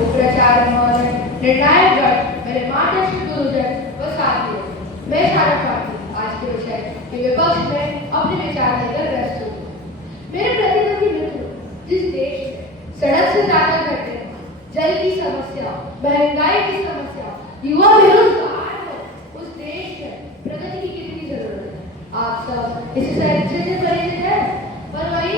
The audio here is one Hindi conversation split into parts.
वो प्रचार महोदय, निर्णायक गण, मेरे मार्गदर्शक गुरुजन व साथियों, मैं शारद पाटिल आज के विषय के विपक्ष में अपने विचार लेकर प्रस्तुत हूँ। मेरे प्रतिद्वंदी मित्र, जिस देश में सड़क से ताजा करते हैं, जल की समस्या, महंगाई की समस्या, युवा बेरोजगार हो, उस देश में प्रगति की कितनी जरूरत है। आप सब इससे अच्छे से परिचित है, पर वही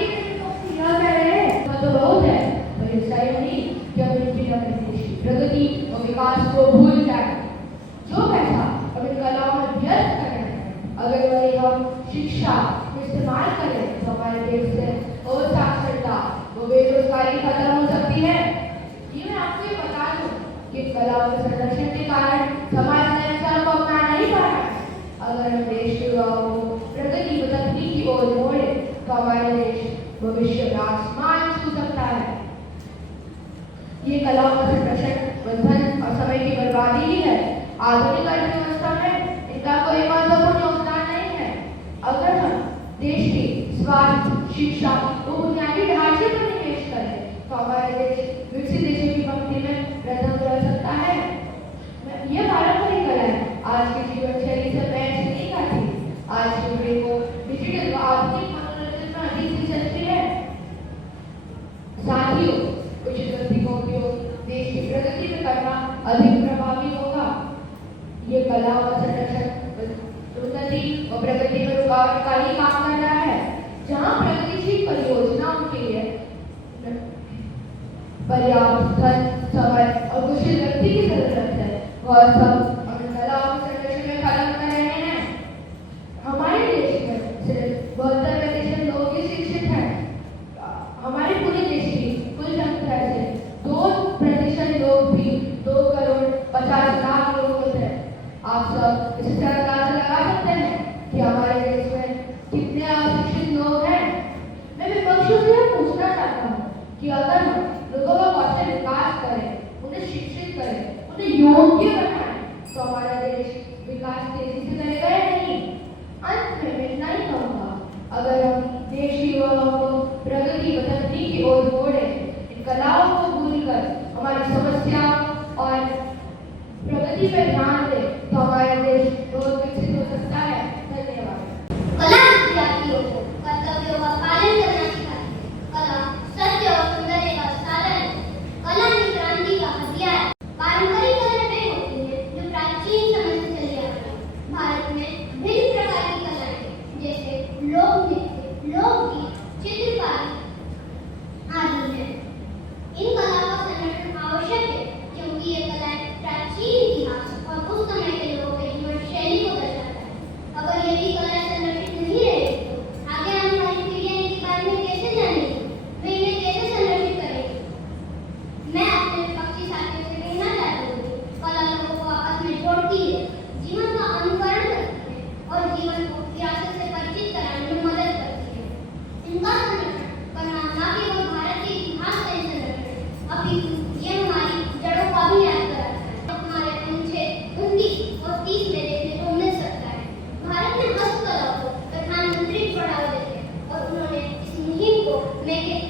यह कह रहे हैं तो बहुत है, पर ऐसा ही नहीं कि हम इनकी अपनी प्रगति और विकास को भूल जाए। जो पैसा अब इन कलाओं में व्यर्थ कर रहे हैं, अगर वही हम शिक्षा में इस्तेमाल करें तो हमारे देश से असाक्षरता व बेरोजगारी खत्म हो सकती है। ये मैं आपको ये बता दूं कि कलाओं के संरक्षण के कारण समाज नए अवसरों को अपना नहीं पा रहा है। अगर हम देश के युवाओं को प्रगति व तकनीक की ओर मोड़े तो हमारे देश भविष्य में आसमान छू सकता है। ये कलाओं का संरक्षण बंधन और समय की बर्बादी ही है। आधुनिक अर्थव्यवस्था में इनका कोई महत्वपूर्ण योगदान नहीं है। अगर हम देश की स्वास्थ्य, शिक्षा व बुनियादी ढांचे पर निवेश करें तो हमारे देश विकसित देशों की पंक्ति में प्रथम रह सकता है। यह पारंपरिक कलाएं आज की जीवन शैली से मैच नहीं करती। आज की पीढ़ी को डिजिटल व आधुनिक मनोरंजन में अधिक दिलचस्पी है। साथियों, उचित गति का उपयोग देश की प्रगति में करना अधिक प्रभावी होगा। ये कला और संरक्षण उन्नति और प्रगति में रुकावट का ही काम कर रहा है। जहाँ प्रगतिशील परियोजनाओं के लिए पर्याप्त धन, समय और कुशल व्यक्ति की जरूरत है, वह सब हम कला और संरक्षण में खत्म कर रहे हैं। हमारे देश में सिर्फ 72% लोग ही शिक्षित हैं। हमारे पूरे देश की कुल जनता से 2% लोग भी 2,50,00,000 लोग होते हैं। आप सब इस तरह अंदाजा लगा सकते हैं कि हमारे देश में कितने अशिक्षित लोग हैं। मैं विपक्षियों से यह पूछना चाहता हूँ कि अगर हम लोगों का कौशल विकास करें, उन्हें शिक्षित करें, उन्हें योग्य बनाएं, तो हमारा देश विकास तेजी से करेगा या नहीं। अंत में मैं इतना ही कहूँगा, अगर हम देश की युवाओं को प्रगति व तकनीक की ओर मोड़े, इन कलाओं को भूलकर हमारी समस्या और प्रगति पर ध्यान दे तो हमारा देश बहुत विकसित हो सकता है। धन्यवाद। कला विद्यार्थियों को कर्तव्यों का पालन करना सिखाती है। कला सत्य और सौंदर्य का साधन है। कला ही क्रांति का हथियार है। पारंपरिक कलाएं वे होती हैं जो प्राचीन समय से चली आ रही हैं। भारत में भिन्न प्रकार की कलाएं हैं, जैसे लोक नृत्य, लोकगीत, चित्रकारी आदि हैं। इन कलाओं का संरक्षण आवश्यक है, क्योंकि ये कलाएं प्राचीन इतिहास और उस समय के लोगों के जीवन शैली को दर्शाता है। अगर ये भी कलाएं संरक्षित नहीं रहेगी तो आगे आने वाली पीढ़ियां इनके बारे में कैसे जानेंगी, वे इन्हें कैसे संरक्षित करेंगी। मैं अपने विपक्षी साथियों से कहना चाहती हूँ, कला लोगों को आपस में जोड़ती है, जीवन का अनुकरण करती है और जीवन को विरासत से परिचित कराने में मदद करती है। इनका संरक्षण करना न केवल भारत के इतिहास का संरक्षण, अपितु ये हमारी जड़ों का भी याद कराता है। हमारे अनुच्छेद 29 और 30 में देखने को मिल सकता है। भारत में हस्तकला को प्रधानमंत्री बढ़ावा देते हैं और उन्होंने इस मुहिम को मेक इन